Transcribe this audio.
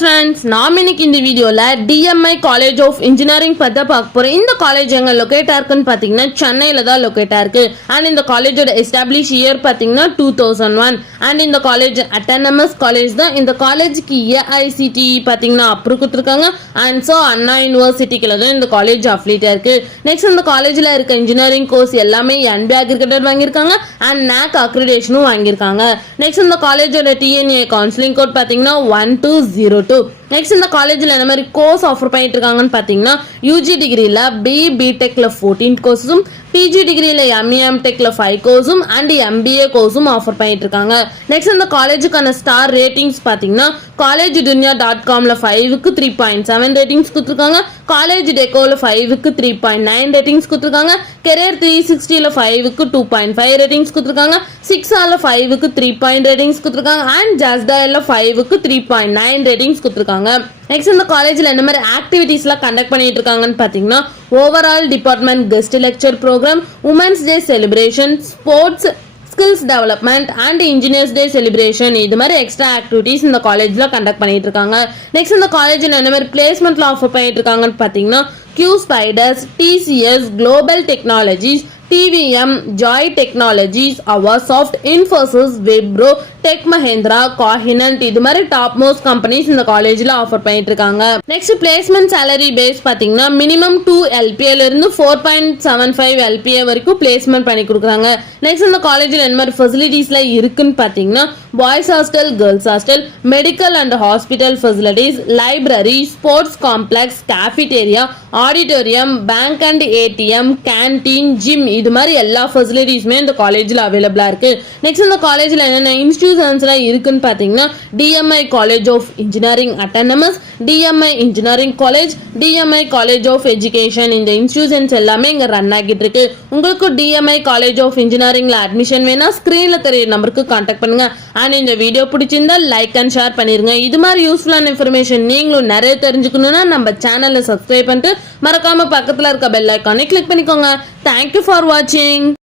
friends, நாம் இன்னைக்கு இந்த வீடியோல DMI College of Engineering பத்தி பார்க்க போறோம். இந்த காலேஜ் எங்க லொகேட் ஆயிருக்குன்னு பாத்தீங்கன்னா சென்னையில தான் லொகேட் ஆயிருக்கு. அண்ட் இந்த காலேஜோட எஸ்டாப்ளிஷ் இயர் பாத்தீங்கன்னா 2001. அண்ட் இந்த காலேஜ் அட்டானமஸ் காலேஜ் தான். இந்த காலேஜுக்கு AICTE பாத்தீங்கன்னா அப்ரூவ் கொடுத்துருக்காங்க. அண்ட் ஸோ அண்ணா யூனிவர்சிட்டிக்குள்ள தான் இந்த காலேஜ் அஃபிலியேட் ஆயிருக்கு. நெக்ஸ்ட் இந்த காலேஜ்ல இருக்க இன்ஜினியரிங் கோர்ஸ் எல்லாமே NBA அக்ரிகேட்டட் வாங்கியிருக்காங்க அண்ட் NAC அக்ரிடேஷனும் வாங்கியிருக்காங்க. நெக்ஸ்ட் இந்த காலேஜோட TNA கவுன்சிலிங் கோட் பாத்தீங்கன்னா 1202. நெக்ஸ்ட் இந்த காலேஜ்ல என்ன மாதிரி கோர்ஸ் ஆஃபர் பண்ணிட்டு இருக்காங்கன்னு பாத்தீங்கன்னா UG டிகிரில BTechல 14 கோர்ஸும், PG டிகிரில MEM டெக்ல 5 கோர்ஸும் அண்ட் MBA கோர்ஸும் ஆஃபர் பண்ணிட்டு இருக்காங்க. நெக்ஸ்ட் இந்த காலேஜுக்கான ஸ்டார் ரேட்டிங்ஸ் பாத்தீங்கன்னா collegedunia.comல 5க்கு 3.7 ரேட்டிங்ஸ் கொடுத்துருக்காங்க, காலேஜ் டெக்கோல 5க்கு 3.9 ரேட்டிங்ஸ் கொடுத்துருக்காங்க, கெரியர் 360ல 5க்கு 2.5 ரேட்டிங்ஸ் கொடுத்துருக்காங்க, 6ஆல 5க்கு 3 ரேட்டிங்ஸ் கொடுத்துருக்காங்க அண்ட் ஜஸ்டாயில 5க்கு 3.9 ரேட்டிங்ஸ் கொடுத்துருக்காங்க. நெக்ஸ்ட் இந்த காலேஜ்ல என்ன மாதிரி ஆக்டிவிட்டீஸ்லாம் கண்டக்ட் பண்ணிட்டு இருக்காங்கன்னு பாத்தீங்கன்னா overall department guest lecture program, women's day celebration, sports, skills development and engineers day celebration, இது மாதிரி எக்ஸ்ட்ரா ஆக்டிவிட்டீஸ் இந்த காலேஜ்ல கண்டக்ட் பண்ணிட்டு இருக்காங்க. நெக்ஸ்ட் இந்த காலேஜ்ல என்ன மாதிரி பிளேஸ்மெண்ட்ல ஆஃபர் பண்ணிட்டு இருக்காங்கன்னு பாத்தீங்கன்னா Q Spiders, TCS, Global Technologies, TVM, Joy Technologies, Avasoft, Infosys, Wipro, Tech Mahindra, Cognizant, இது மாதிரி டாப் மோஸ்ட் கம்பெனிஸ் இந்த காலேஜ்ல ஆஃபர் பண்ணிட்டு இருக்காங்க. நெக்ஸ்ட் பிளேஸ்மெண்ட் salary பேஸ் பாத்தீங்கன்னா மினிமம் 2 LPA ல இருந்து 4.75 LPA வரைக்கும் பிளேஸ்மெண்ட் பண்ணி கொடுக்குறாங்க. நெக்ஸ்ட் இந்த காலேஜ்ல என்ன மாதிரி ஃபெசிலிட்டிஸ்ல இருக்குன்னு பாத்தீங்கன்னா boys hostel, girls hostel, medical and hospital facilities, library, sports complex, cafeteria, auditorium, bank and ATM, canteen, gym, இது மாதிரி எல்லா ஃபெசிலிட்டிஸுமே இந்த காலேஜ்ல அவைலபிளா இருக்கு. நெக்ஸ்ட் இந்த காலேஜ்ல என்னென்ன இன்ஸ்டிடியூஷன்ஸ்லாம் இருக்குன்னு பாத்தீங்கன்னா DMI College of Engineering Autonomous, DMI Engineering College, DMI College of Education, இந்த இன்ஸ்டிடியூஷன்ஸ் எல்லாமே இங்க ரன் ஆகிட்டு இருக்கு. உங்களுக்கு DMI College of Engineeringல அட்மிஷன் வேணா ஸ்கிரீன்ல தெரிய நம்பருக்கு கான்டாக்ட் பண்ணுங்க. அண்ட் இந்த வீடியோ பிடிச்சிருந்தா லைக் அண்ட் ஷேர் பண்ணிருங்க. இது மாதிரி யூஸ்ஃபுல்லான இன்ஃபர்மேஷன் நீங்களும் நிறைய தெரிஞ்சுக்கணும்னா நம்ம சேனலை சப்ஸ்கிரைப் பண்ணிட்டு மறக்காம பக்கத்துல இருக்க பெல் ஐகானை கிளிக் பண்ணிக்கோங்க. Thank you for watching.